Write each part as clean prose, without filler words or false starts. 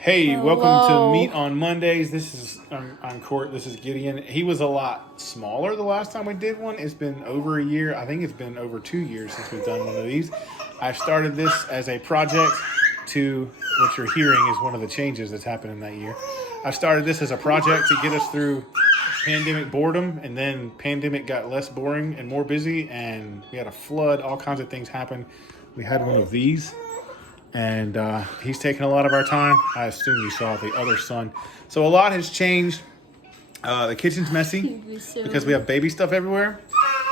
Hey, welcome to Meat on Mondays. This is I'm Court. This is Gideon. He was a lot smaller the last time we did one. It's been over a year. I think it's been over 2 years since we've done one of these. I started this as a project to, what you're hearing is one of the changes that's happened in that year. I started this as a project to get us through pandemic boredom, and then pandemic got less boring and more busy, and we had a flood. All kinds of things happened. We had one of these. And he's taken a lot of our time. I assume you saw the other son. So a lot has changed. The kitchen's messy because we have baby stuff everywhere.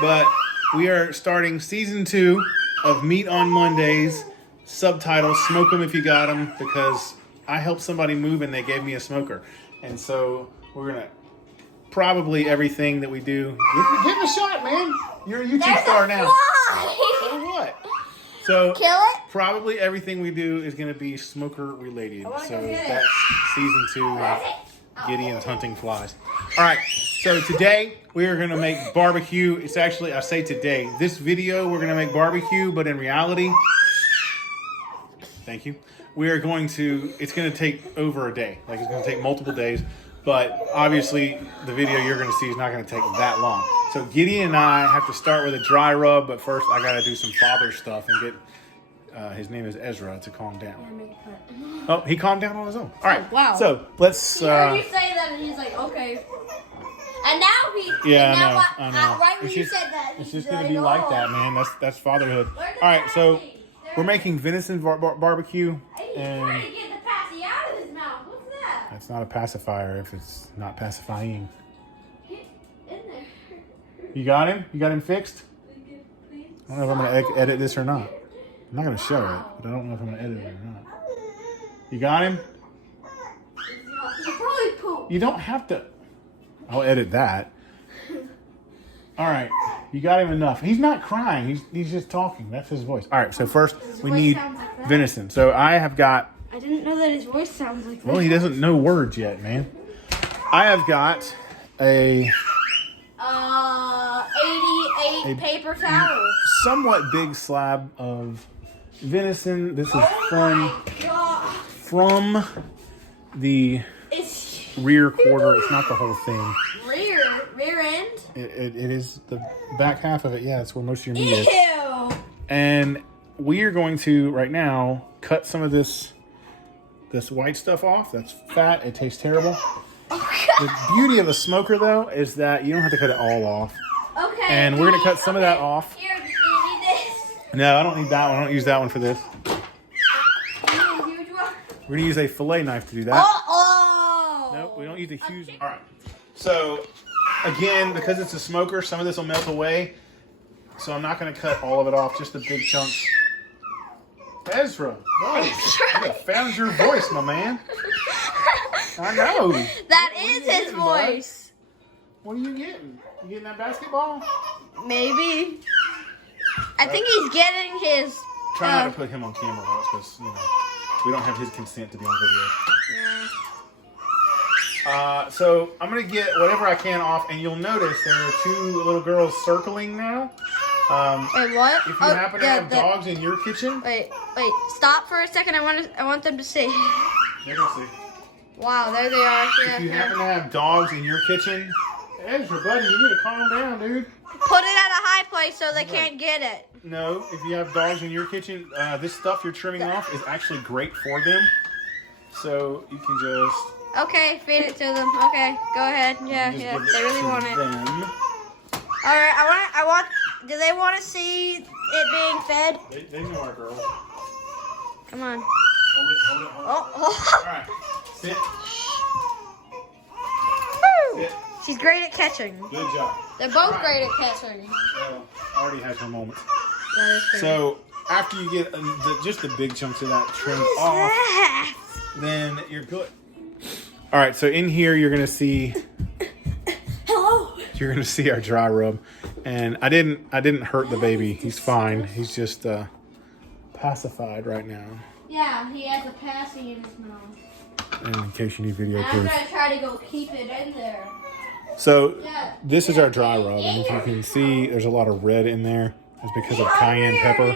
But we are starting season 2 of Meat on Mondays. Subtitle, Smoke 'em if you got 'em, because I helped somebody move and they gave me a smoker. And so we're going to probably everything that we do. Give it a shot, man. You're a YouTube star now. So what? So kill it? Probably everything we do is going to be smoker related. So that's season 2, Gideon's hunting flies. All right. So today we are going to make barbecue. It's actually, I say today, this video we're going to make barbecue, but in reality, thank you. We are going to, it's going to take over a day. Like it's going to take multiple days. But obviously the video you're going to see is not going to take that long. So Gideon and I have to start with a dry rub, but first I got to do some father stuff and get, his name is Ezra, to calm down. Oh, he calmed down on his own. All right. Oh, wow. So let's. He heard you say that and he's like, okay. And now he. Yeah, and now I know. Right when you said that, it's just going to be like that, man. That's fatherhood. All right. So we're making venison barbecue. And trying to get the passy out of his mouth. What's that? That's not a pacifier if it's not pacifying. Get in there. You got him? You got him fixed? I don't know if I'm going to edit this or not. I'm not going to show it, but I don't know if I'm going to edit it or not. You got him? You probably pooped. You don't have to. I'll edit that. All right. You got him enough. He's not crying. He's just talking. That's his voice. All right. So first we need venison. So I have got. I didn't know that his voice sounds like that. Well, he doesn't know words yet, man. I have got a 88 paper towels. Somewhat big slab of venison. This is from the rear quarter. It's not the whole thing. Rear end? It is the back half of it. Yeah, it's where most of your meat is. Ew. And we are going to, right now, cut some of this white stuff off. That's fat. It tastes terrible. The beauty of a smoker, though, is that you don't have to cut it all off. Okay. And we're going to cut some of that off. Here, do you need this? No, I don't need that one. I don't use that one for this. You need a huge one? We're going to use a fillet knife to do that. Oh! Nope, we don't use a huge... All right. So, again, because it's a smoker, some of this will melt away. So I'm not going to cut all of it off, just the big chunks. Ezra, buddy, I found your voice, my man. I know. That is his voice. Bud? What are you getting? You getting that basketball? Maybe. I think he's getting his... Try not to put him on camera, because, we don't have his consent to be on video. Yeah. So I'm going to get whatever I can off, and you'll notice there are 2 little girls circling now. Wait, what? If you happen to have dogs in your kitchen... Wait, stop for a second. I want them to see. They're going to see. Wow, there they are. Yeah, If you happen to have dogs in your kitchen, Ezra, buddy, you need to calm down, dude. Put it at a high place so they can't get it. No, if you have dogs in your kitchen, this stuff you're trimming off is actually great for them. So you can just... Okay, feed it to them. Okay, go ahead. Yeah, they really want it. Them. All right, I want. Do they want to see it being fed? They know our girl. Come on. Hold it. Oh. All right, sit. Woo! Sit. She's great at catching. Good job. They're both great at catching. Well, already has her moments. That is true. So after you get just the big chunks of that trimmed off, then you're good. All right, so in here you're gonna see. Hello. You're gonna see our dry rub, and I didn't hurt the baby. He's fine. He's just pacified right now. Yeah, he has a passy in his mouth. And in case you need video And I'm proof. gonna try to go keep it in there. So this is our dry rub, and if you can see, there's a lot of red in there. It's because of cayenne pepper.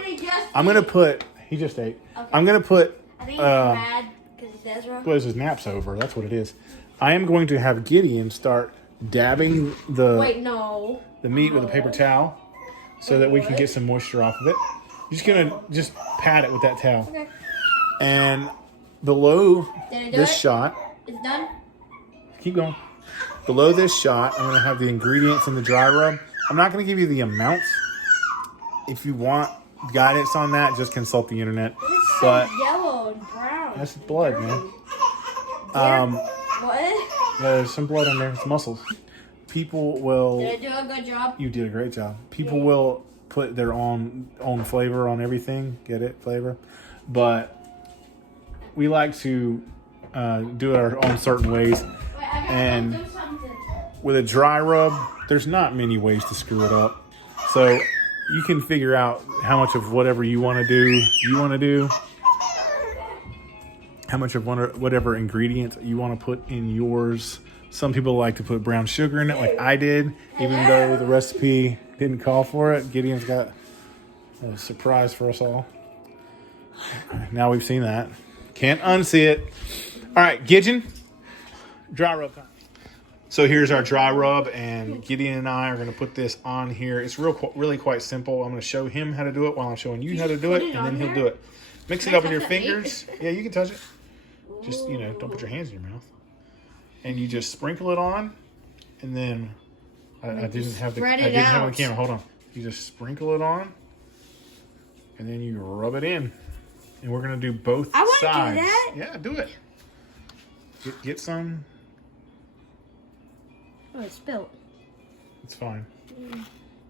I'm gonna put. He just ate. Okay. I'm gonna put. I think he's mad because glaze his naps over. That's what it is. I am going to have Gideon start dabbing the meat with a paper towel so that we can get some moisture off of it. You're just going to pat it with that towel. Okay. And below this shot, it's done. Keep going. Below this shot, I'm going to have the ingredients in the dry rub. I'm not going to give you the amounts. If you want guidance on that, just consult the internet. It's so yellow and brown. That's blood, man. What? There's some blood in there. It's muscles. People will... Did I do a good job? You did a great job. People will put their own flavor on everything. Get it? Flavor. But we like to do it our own certain ways. And with a dry rub, there's not many ways to screw it up. So you can figure out how much of whatever you want to do, how much of whatever ingredient you want to put in yours. Some people like to put brown sugar in it like I did, even though the recipe didn't call for it. Gideon's got a surprise for us all. Now we've seen that. Can't unsee it. All right, Gideon, dry rub time. So here's our dry rub, and Gideon and I are going to put this on here. It's really quite simple. I'm going to show him how to do it while I'm showing you how to do it, and then he'll do it. Mix it up with your fingers. Yeah, you can touch it. Just, don't put your hands in your mouth. And you just sprinkle it on, and then I didn't have the camera. Hold on. You just sprinkle it on, and then you rub it in. And we're going to do both sides. I want to do that. Yeah, do it. Get some. Oh, it spilled. It's fine.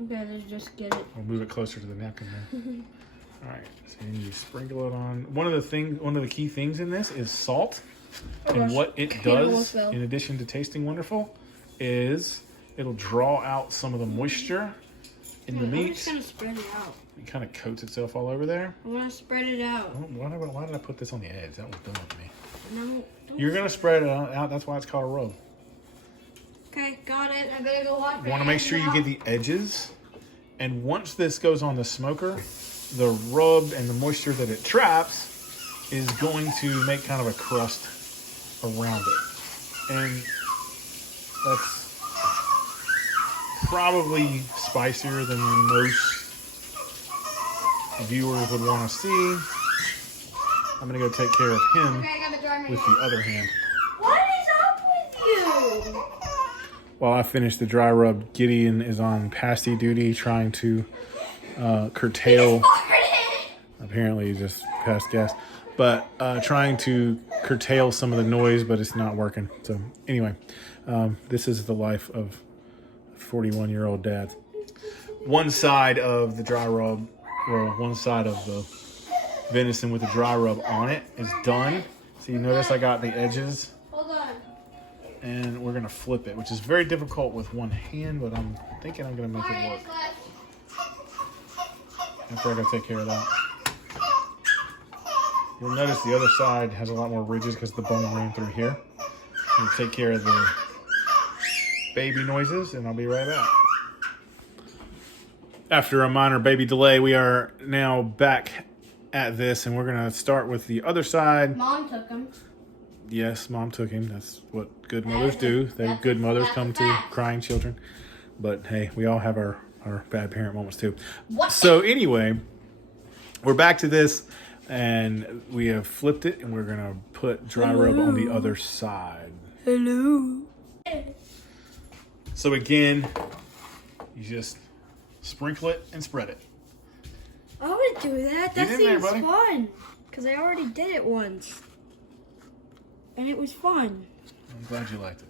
Okay, let's just get it. We'll move it closer to the napkin there. All right, so you sprinkle it on. One of the key things in this is salt. And what it does, in addition to tasting wonderful, is it'll draw out some of the moisture in the meat. I'm just gonna spread it out. It kind of coats itself all over there. I want to spread it out. Why did I put this on the edge? That was dumb of me. No. You're gonna spread it out. That's why it's called a rub. Okay, got it. I better go watch. You want to make sure you get the edges. And once this goes on the smoker, the rub and the moisture that it traps is going to make kind of a crust around it. And that's probably spicier than most viewers would want to see. I'm going to go take care of him with the other hand. What is up with you? While I finish the dry rub, Gideon is on pasty duty trying to curtail. Apparently he just passed gas. But trying to curtail some of the noise, but it's not working. So anyway, this is the life of 41-year-old dads. One side of the dry rub, or one side of the venison with the dry rub on it is done. So you notice I got the edges. Hold on. And we're going to flip it, which is very difficult with one hand, but I'm thinking I'm going to make it work. After I go take care of that. You'll notice the other side has a lot more ridges because the bone ran through here. We'll take care of the baby noises, and I'll be right back. After a minor baby delay, we are now back at this, and we're going to start with the other side. Mom took him. Yes, Mom took him. That's what good mothers do. Good mothers come to crying children. But hey, we all have our bad parent moments too. What? So anyway, we're back to this, and we have flipped it, and we're going to put dry rub on the other side. Hello. So again, you just sprinkle it and spread it. I want to do that. That Get in there, seems buddy. fun. Because I already did it once. And it was fun. I'm glad you liked it.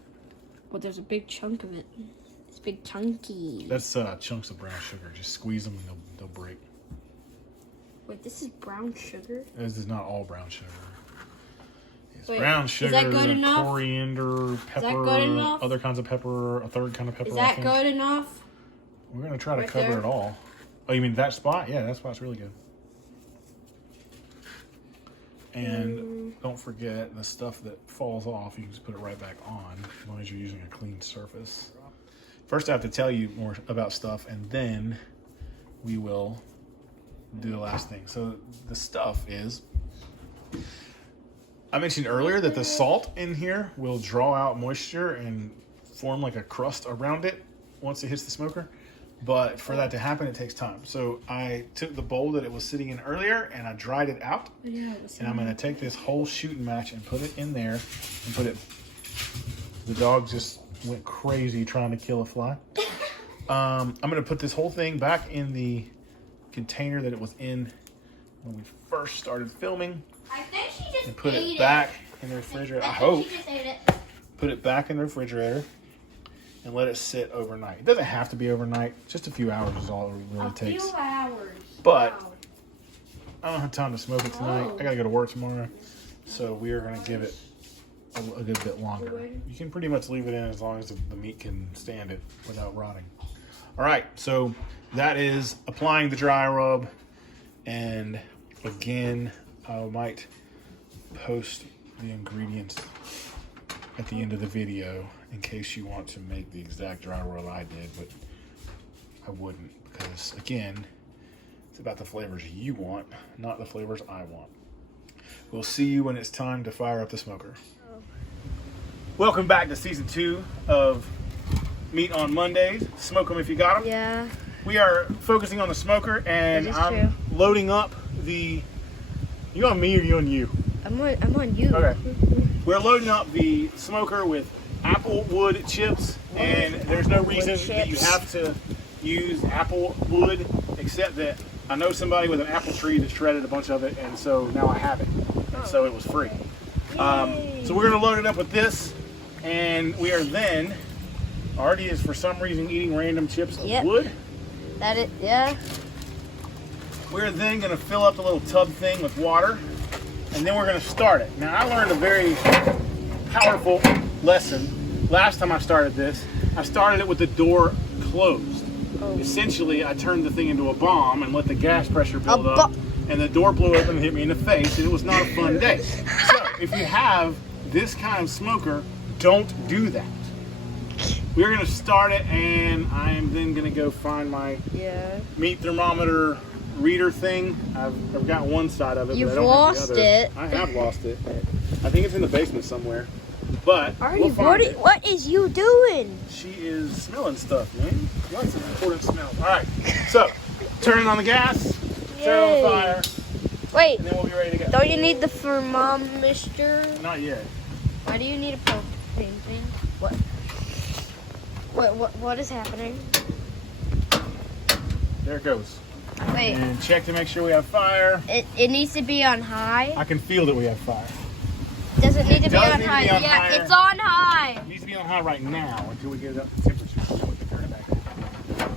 Well, there's a big chunk of it. It's big chunky. That's chunks of brown sugar. Just squeeze them and they'll break. Wait, this is brown sugar? This is not all brown sugar. It's Wait, brown sugar, is that good enough? coriander, pepper, Is that good enough? other kinds of pepper, a third kind of pepper. Is that good enough? We're going to try to Right cover there? it all. Oh, you mean that spot? Yeah, that spot's really good. And don't forget the stuff that falls off, you can just put it right back on as long as you're using a clean surface. First, I have to tell you more about stuff, and then we will do the last thing. So the stuff is I mentioned earlier that the salt in here will draw out moisture and form like a crust around it once it hits the smoker. But for that to happen, it takes time. So I took the bowl that it was sitting in earlier and I dried it out. And I'm going to take this whole shooting match and put it in there and put it. The dog just went crazy trying to kill a fly. I'm going to put this whole thing back in the container that it was in when we first started filming. I think she just And put ate it back in the refrigerator. I hope. She just ate it. Put it back in the refrigerator and let it sit overnight. It doesn't have to be overnight. Just a few hours is all it really takes. A few hours. But Wow. I don't have time to smoke it tonight. I gotta go to work tomorrow. So we are gonna give it a good bit longer. You can pretty much leave it in as long as the meat can stand it without rotting. All right, so that is applying the dry rub. And again, I might post the ingredients at the end of the video in case you want to make the exact dry rub I did, but I wouldn't because, again, it's about the flavors you want, not the flavors I want. We'll see you when it's time to fire up the smoker. Welcome back to season 2 of Meat on Mondays. Smoke them if you got them. Yeah. We are focusing on the smoker, and I'm loading up the. You on me or you on you? I'm on you. Okay. We're loading up the smoker with apple wood chips, and there's no reason that you have to use apple wood, except that I know somebody with an apple tree that shredded a bunch of it, and so now I have it, and so it was free. So we're gonna load it up with this, and we are then. Artie is for some reason eating random chips of wood. Yeah. We're then going to fill up the little tub thing with water, and then we're going to start it. Now, I learned a very powerful lesson last time I started this. I started it with the door closed. Oh. Essentially, I turned the thing into a bomb and let the gas pressure build up, and the door blew open and hit me in the face, and it was not a fun day. So, if you have this kind of smoker, don't do that. We're going to start it, and I'm then going to go find my meat thermometer reader thing. I've got one side of it, but I don't have the other. It. I have lost it. I think it's in the basement somewhere. But we'll find it. What is you doing? She is smelling stuff, man. Lots of important smells. All right, so turn it on the gas, turn it on the fire. Wait, and then we'll be ready to go. Don't you need the thermometer? Not yet. Why do you need a propane thing? What is happening? There it goes. Wait. And check to make sure we have fire. It needs to be on high. I can feel that we have fire. Does it need to be on high? Yeah, it's on high. It needs to be on high right now until we get it up to temperature. So we can turn it back on.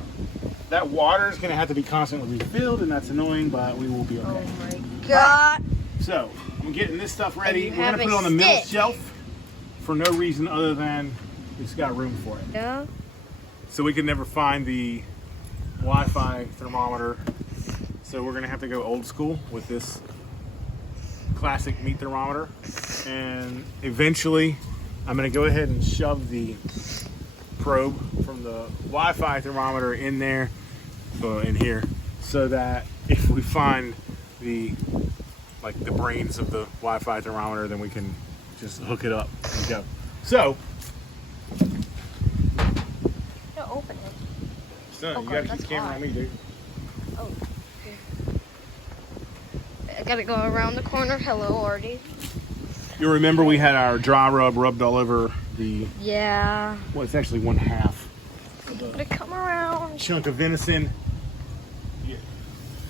That water is going to have to be constantly refilled, and that's annoying, but we will be okay. Oh my God. So I'm getting this stuff ready. We're going to put it on the middle shelf for no reason other than it's got room for it. Yeah. So we could never find the Wi-Fi thermometer. So we're gonna have to go old school with this classic meat thermometer. And eventually I'm gonna go ahead and shove the probe from the Wi-Fi thermometer in there, in here, so that if we find the brains of the Wi-Fi thermometer, then we can just hook it up and go. So open it. Son, you gotta keep the camera on me, dude. Oh. I gotta go around the corner. Hello, Artie. You remember we had our dry rub rubbed all over the... Yeah. Well, it's actually 1/2 of the come around. chunk of venison. Yeah.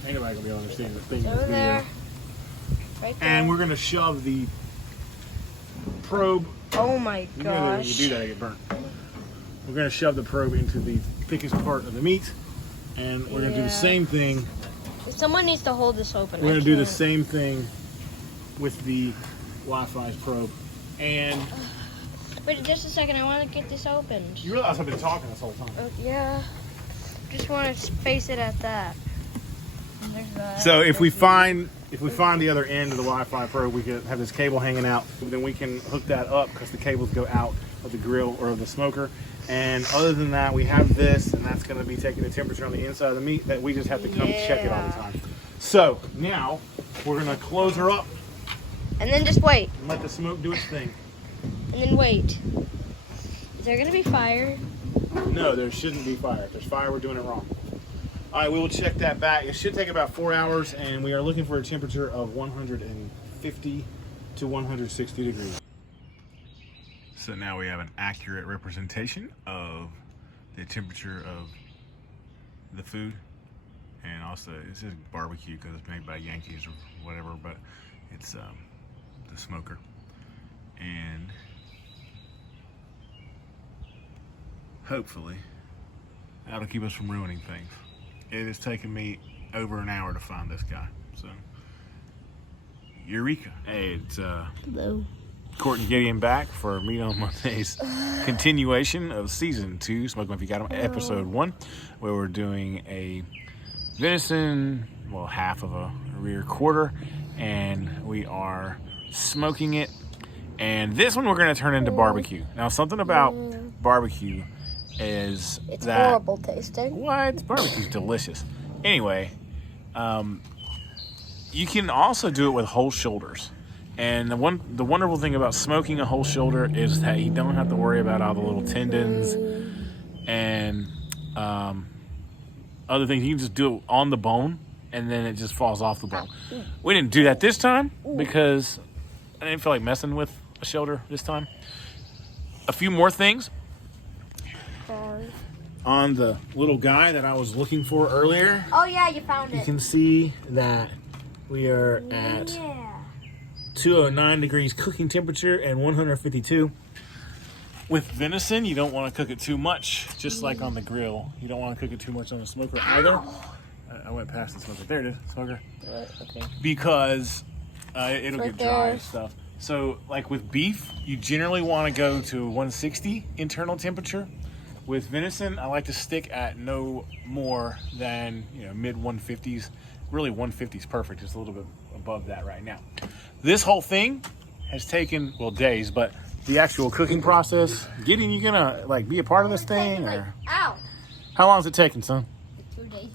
Ain't nobody gonna be able to understand the thing in this video. There. Right there. And we're gonna shove the probe. Oh my gosh. You know that when you do that, I get burnt. We're going to shove the probe into the thickest part of the meat, and we're going to do the same thing. Someone needs to hold this open. We're going to do the same thing with the Wi-Fi's probe. And wait just a second, I want to get this open. You realize I've been talking this whole time. Yeah. Just want to space it at that. So if we find the other end of the Wi-Fi probe, we can have this cable hanging out. Then we can hook that up because the cables go out of the grill or of the smoker. And other than that, we have this, and that's going to be taking the temperature on the inside of the meat that we just have to come check it all the time. So now we're going to close her up And then just wait. And let the smoke do its thing. And then wait. Is there gonna be fire? No, there shouldn't be fire. If there's fire, we're doing it wrong. All right, we will check that back. It should take about 4 hours, and we are looking for a temperature of 150 to 160 degrees. So now we have an accurate representation of the temperature of the food. And also, this is barbecue because it's made by Yankees or whatever, but it's the smoker. And hopefully, that'll keep us from ruining things. It has taken me over an hour to find this guy, so eureka. Hey, it's Hello. Court and Gideon back for Meat on Monday's continuation of Season 2, Smoke 'em If You Got 'em, Episode 1, where we're doing a venison, well, half of a rear quarter, and we are smoking it. And this one we're going to turn into barbecue. Now, something about barbecue is It's that... horrible tasting. What? Barbecue's delicious. Anyway, you can also do it with whole shoulders. And the wonderful thing about smoking a whole shoulder is that you don't have to worry about all the little tendons and other things. You can just do it on the bone, and then it just falls off the bone. We didn't do that this time because I didn't feel like messing with a shoulder this time. A few more things. On the little guy that I was looking for earlier, Oh yeah, you found you it. can see that we are at 209 degrees cooking temperature and 152. With venison, you don't want to cook it too much, just like on the grill. You don't want to cook it too much on the smoker either. I went past the smoker. There it is, smoker. Okay. Because it'll Right get dry there. and stuff. So, like with beef, you generally want to go to 160 internal temperature. With venison, I like to stick at no more than mid 150s. Really, 150 is perfect. It's a little bit above that right now. This whole thing has taken days, but the actual cooking process. Gideon, you gonna be a part of this thing, or Ow! how long is it taking, son? 2 days.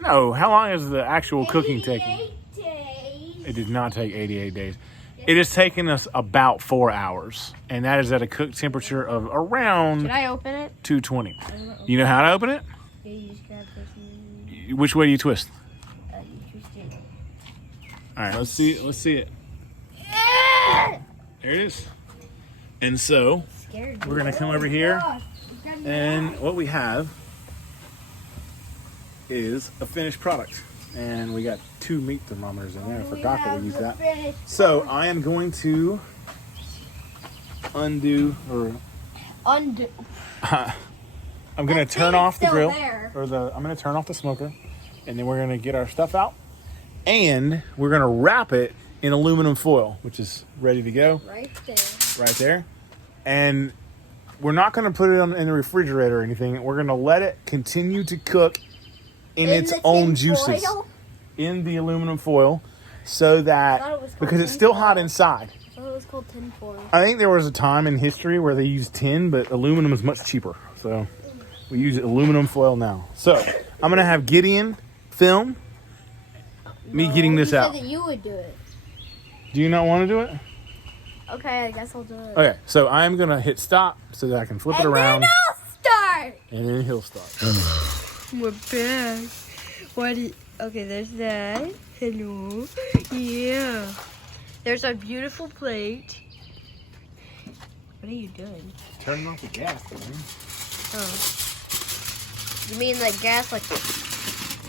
No, how long is the actual cooking taking? 88 days. It did not take 88 days. It has taken us about 4 hours, and that is at a cook temperature of around Should I open it? 220. You know how to open it? Yeah, you just grab this. Which way do you twist? You twist it. All right, let's see it. There it is. And so Scared. we're gonna come over here, and what we have is a finished product. And we got 2 meat thermometers in there. I forgot that we used that. So I am going to Undo. I'm going to turn off the still grill, there. I'm going to turn off the smoker, and then we're going to get our stuff out, and we're going to wrap it in aluminum foil, which is ready to go Right there. And we're not going to put it in the refrigerator or anything. We're going to let it continue to cook in its the own tin juices foil? in the aluminum foil, so I thought that it was called because it's tin still foil. hot inside. I thought it was called tin foil. I think there was a time in history where they used tin, but aluminum is much cheaper. So we use aluminum foil now. So I'm going to have Gideon film me getting this out. You said that you would do it. Do you not want to do it? Okay, I guess I'll do it. Okay, so I'm going to hit stop so that I can flip it around. And then I'll start. And then he'll start. We're back. Okay, there's that. Hello. Yeah. There's our beautiful plate. What are you doing? Turning off the gas, man. Oh. You mean like gas, like...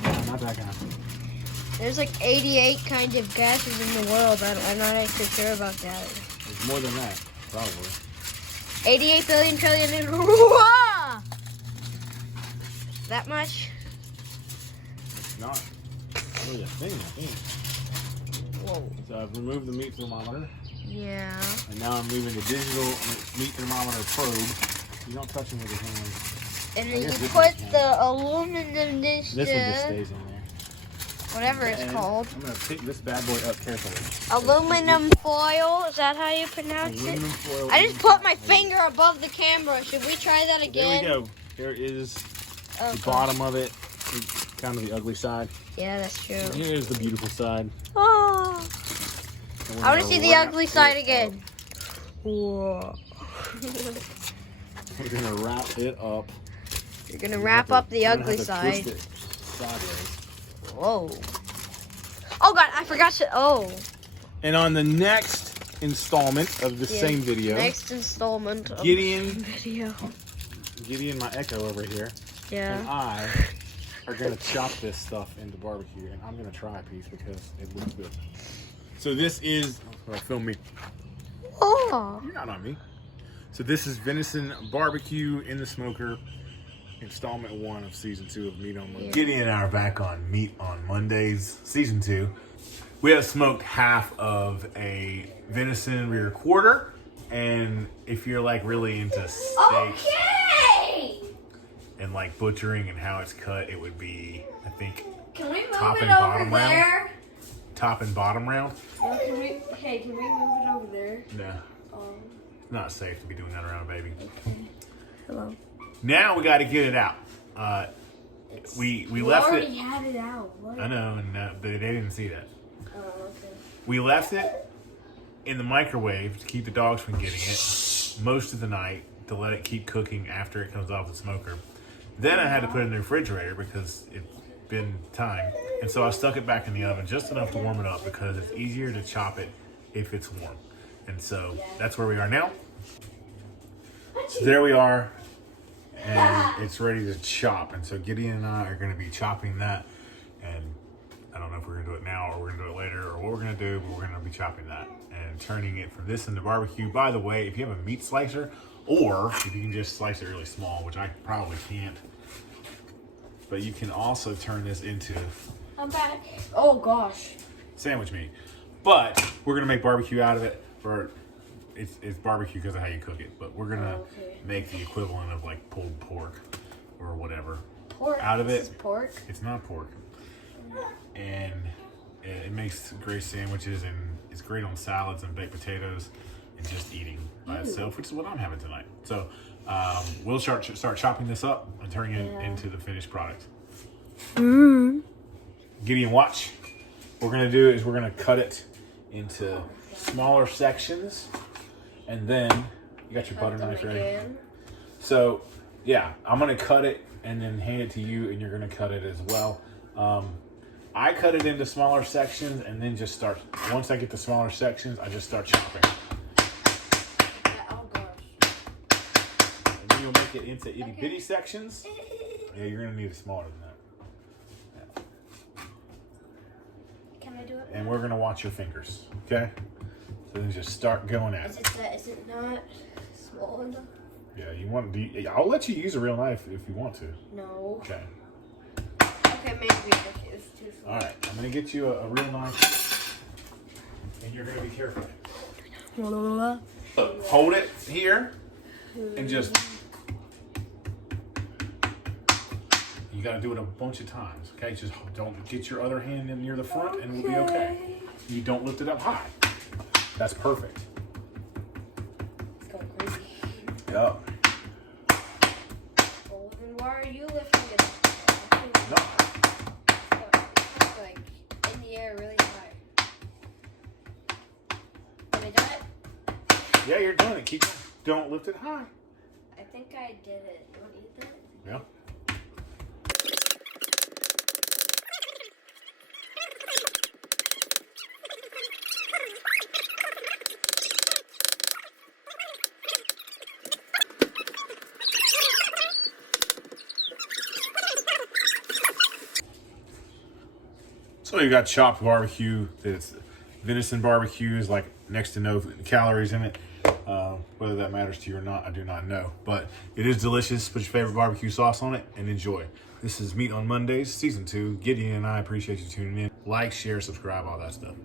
No, not that kind. There's like 88 kinds of gases in the world. I'm not actually sure about that. There's more than that, probably. 88 billion trillion and... Whoa! That much? It's not really a thing, I think. Whoa. So I've removed the meat thermometer, Yeah. and now I'm moving the digital meat thermometer probe. You don't touch them with your hands. And I then guess you this put one can. the aluminum dish, This one just stays in there. whatever it's And called. I'm going to pick this bad boy up carefully. Aluminum foil, is that how you pronounce it? Aluminum foil. I just put my finger above the camera. Should we try that There again? we go. There is Oh, the gosh. bottom of it. Kind of the ugly side. Yeah, that's true. Here's the beautiful side. Oh. I want to see the ugly side again. Whoa. We're gonna wrap it up. You're gonna wrap up the ugly side. Twist it sideways. Whoa. Oh God, I forgot to. Oh. And on the next installment of the same video, Next installment of Gideon, video. Gideon, my echo over here, and Yeah. I are gonna chop this stuff into barbecue, and I'm gonna try a piece because it looks good. So this is, film me. Oh. You're not on me. So this is venison barbecue in the smoker, installment 1 of season 2 of Meat on Mondays. Yeah. Gideon and I are back on Meat on Mondays, season 2. We have smoked half of a venison rear quarter, and if you're like really into steaks and like butchering and how it's cut, it would be, I think, Can we move top it and over bottom round. there? Top and bottom round. No, can we move it over there? Nah, it's not safe to be doing that around a baby. Hello. Now we got to get it out. We left it. already had it out. What? I know, and they didn't see that. Oh, okay. We left it in the microwave to keep the dogs from getting it most of the night to let it keep cooking after it comes off the smoker. Then I had to put it in the refrigerator because it's been time. And so I stuck it back in the oven just enough to warm it up because it's easier to chop it if it's warm. And so that's where we are now. So there we are. And it's ready to chop. And so Gideon and I are going to be chopping that. And I don't know if we're going to do it now or we're going to do it later or what we're going to do, but we're going to be chopping that and turning it from this into barbecue. By the way, if you have a meat slicer or if you can just slice it really small, which I probably can't, but you can also turn this into I'm back. Oh, gosh. sandwich meat. But we're going to make barbecue out of it. Or it's barbecue because of how you cook it, but we're going to make the equivalent of like pulled pork or whatever. Pork. Out of This it. is pork. It's not pork. And it makes great sandwiches and it's great on salads and baked potatoes and just eating by itself, which is what I'm having tonight. So we'll start chopping this up and turning it into the finished product. Gideon, watch. What we're going to do is we're going to cut it into smaller sections, and then you got your butter knife ready. Again. So yeah, I'm going to cut it and then hand it to you, and you're going to cut it as well. I cut it into smaller sections and then just start, once I get the smaller sections, I just start chopping. Yeah, oh, gosh. And then you'll make it into itty bitty sections. Yeah, you're going to need it smaller than that. Can I do it? And we're going to watch your fingers, okay? So then just start going at it. Is it not small enough? Yeah, I'll let you use a real knife if you want to. No. Okay. Okay, maybe it's too small. All right, I'm going to get you a real knife. And you're going to be careful. Hold it here and just, you got to do it a bunch of times, okay? Just don't get your other hand in near the front and we'll be okay. You don't lift it up high. That's perfect. It's going crazy. Yep. Well, then why are you lifting it up? No. It's like in the air really high. Did I do it? Yeah, you're doing it. Keep going. Don't lift it high. I think I did it. You want to eat that? Yeah. So you got chopped barbecue. It's venison barbecue is like next to no calories in it. Whether that matters to you or not, I do not know. But it is delicious. Put your favorite barbecue sauce on it and enjoy. This is Meat on Mondays, Season 2. Gideon and I appreciate you tuning in. Like, share, subscribe, all that stuff.